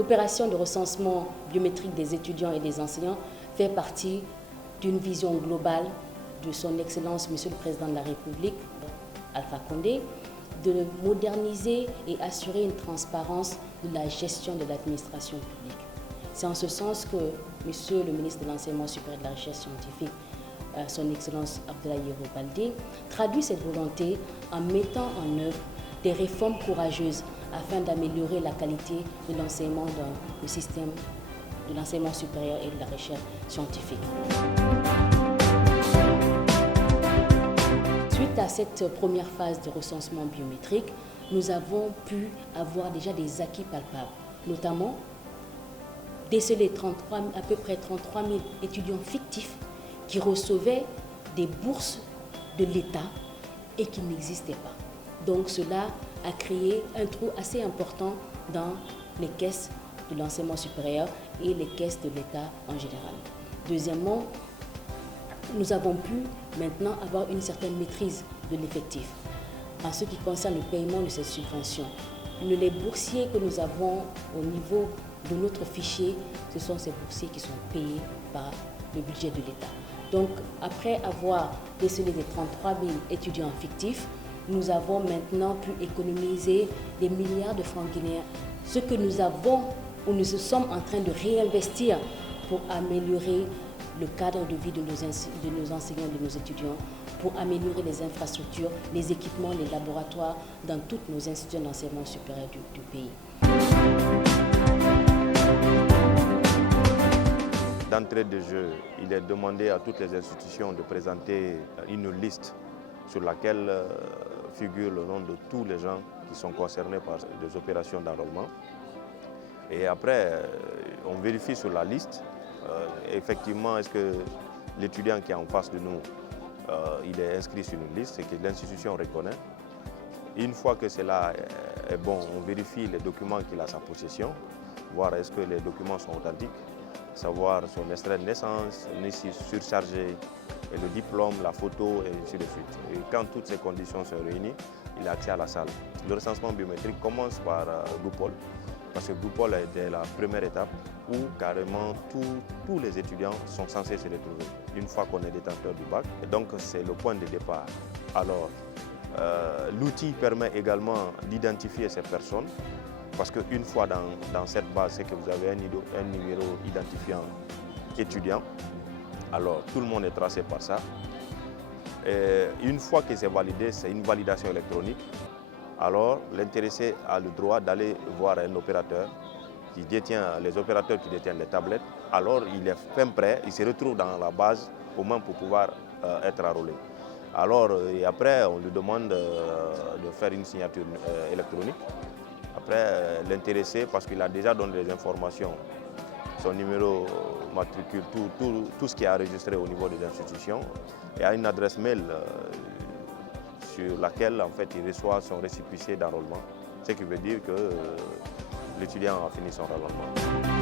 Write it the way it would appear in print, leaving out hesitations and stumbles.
L'opération de recensement biométrique des étudiants et des enseignants fait partie d'une vision globale de son Excellence, Monsieur le Président de la République, Alpha Condé, de moderniser et assurer une transparence de la gestion de l'administration publique. C'est en ce sens que Monsieur le ministre de l'Enseignement supérieur et de la Recherche scientifique, son Excellence Abdoulaye Yero Baldé, traduit cette volonté en mettant en œuvre des réformes courageuses afin d'améliorer la qualité de l'enseignement dans le système de l'enseignement supérieur et de la recherche scientifique. Suite à cette première phase de recensement biométrique, nous avons pu avoir déjà des acquis palpables, notamment déceler à peu près 33 000 étudiants fictifs qui recevaient des bourses de l'État et qui n'existaient pas. Donc cela a créé un trou assez important dans les caisses de l'enseignement supérieur et les caisses de l'État en général. Deuxièmement, nous avons pu maintenant avoir une certaine maîtrise de l'effectif en ce qui concerne le paiement de ces subventions. Les boursiers que nous avons au niveau de notre fichier, ce sont ces boursiers qui sont payés par le budget de l'État. Donc, après avoir décelé les 33 000 étudiants fictifs, nous avons maintenant pu économiser des milliards de francs guinéens. Ce que nous avons, ou nous sommes en train de réinvestir pour améliorer le cadre de vie de nos enseignants, de nos étudiants, pour améliorer les infrastructures, les équipements, les laboratoires dans toutes nos institutions d'enseignement supérieur du pays. D'entrée de jeu, il est demandé à toutes les institutions de présenter une liste sur laquelle figure le nom de tous les gens qui sont concernés par des opérations d'enrôlement. Et après, on vérifie sur la liste, effectivement, est-ce que l'étudiant qui est en face de nous, il est inscrit sur une liste et que l'institution reconnaît. Une fois que cela est bon, on vérifie les documents qu'il a à sa possession, voir est-ce que les documents sont authentiques, savoir son extrait de naissance, surchargé, et le diplôme, la photo, et ainsi de suite. Et quand toutes ces conditions sont réunies, il a accès à la salle. Le recensement biométrique commence par Doupol, parce que Doupol est la première étape où carrément tous les étudiants sont censés se retrouver une fois qu'on est détenteur du bac. Et donc c'est le point de départ. Alors, l'outil permet également d'identifier ces personnes, parce qu'une fois dans cette base, c'est que vous avez un numéro identifiant étudiant. Alors, tout le monde est tracé par ça. Et une fois que c'est validé, c'est une validation électronique. Alors, l'intéressé a le droit d'aller voir un opérateur les opérateurs qui détiennent les tablettes. Alors, il est fin prêt, il se retrouve dans la base au moins pour pouvoir être enrôlé. Alors, et après, on lui demande de faire une signature électronique. Après, l'intéressé, parce qu'il a déjà donné les informations, son numéro matricule, tout ce qui est enregistré au niveau des institutions, et a une adresse mail sur laquelle en fait, il reçoit son récépissé d'enrôlement, ce qui veut dire que l'étudiant a fini son enrôlement.